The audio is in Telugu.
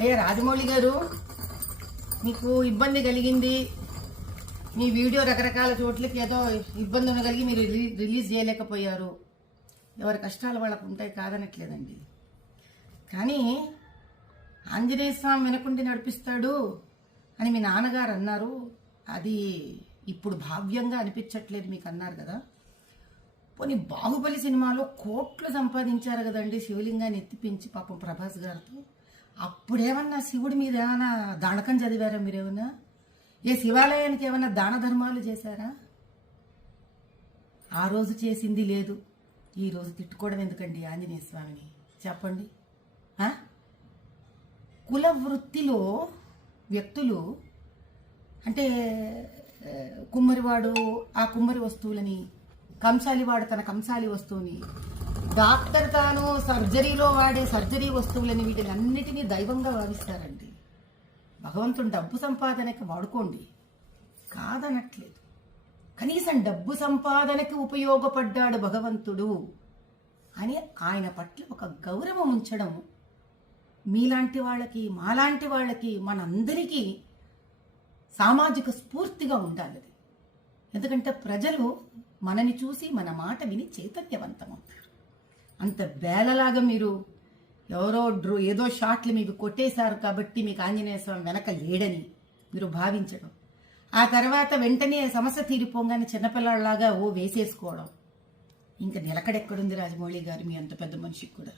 అయ్యా రాజమౌళి గారు, మీకు ఇబ్బంది కలిగింది, మీ వీడియో రకరకాల చోట్లకి ఏదో ఇబ్బంది ఉండగలిగి మీరు రిలీజ్ చేయలేకపోయారు. ఎవరి కష్టాలు వాళ్ళకు ఉంటాయి, కాదనట్లేదండి. కానీ ఆంజనేయ స్వామి వెనకుండి నడిపిస్తాడు అని మీ నాన్నగారు అన్నారు. అది ఇప్పుడు భావ్యంగా అనిపించట్లేదు మీకు అన్నారు కదా. పోనీ బాహుబలి సినిమాలో కోట్లు సంపాదించారు కదండి శివలింగాన్ని ఎత్తిపించి పాపం ప్రభాస్ గారితో. అప్పుడేమన్నా శివుడి మీద ఏమైనా దానకం చదివారా మీరేమన్నా? ఏ శివాలయానికి ఏమన్నా దాన ధర్మాలు చేశారా? ఆ రోజు చేసింది లేదు, ఈ రోజు తిట్టుకోవడం ఎందుకండి ఆంజనేయ స్వామిని చెప్పండి. కుల వృత్తిలో వ్యక్తులు అంటే కుమ్మరివాడు ఆ కుమ్మరి వస్తువులని, కంసాలివాడు తన కంసాలి వస్తువుని, డాక్టర్ తాను సర్జరీలో వాడే సర్జరీ వస్తువులని, వీటినన్నిటినీ దైవంగా భావిస్తారండి. భగవంతుడు డబ్బు సంపాదనకి వాడుకోండి, కాదనట్లేదు. కనీసం డబ్బు సంపాదనకి ఉపయోగపడ్డాడు భగవంతుడు అని ఆయన పట్ల ఒక గౌరవం ఉంచడం మీలాంటి వాళ్ళకి, మాలాంటి వాళ్ళకి, మనందరికీ సామాజిక స్ఫూర్తిగా ఉండాలి. ఎందుకంటే ప్రజలు మనని చూసి మన మాట విని చైతన్యవంతమవుతారు. అంత బేలలాగా మీరు ఎవరో ఏదో షాట్లు మీకు కొట్టేశారు కాబట్టి మీకు ఆంజనేయ స్వామి వెనక లేడని మీరు భావించడం, ఆ తర్వాత వెంటనే సమస్య తీరిపోగానే చిన్నపిల్లలాగా వేసేసుకోవడం, ఇంకా నిలకడెక్కడుంది రాజమౌళి గారు మీ అంత పెద్ద మనిషికి కూడా?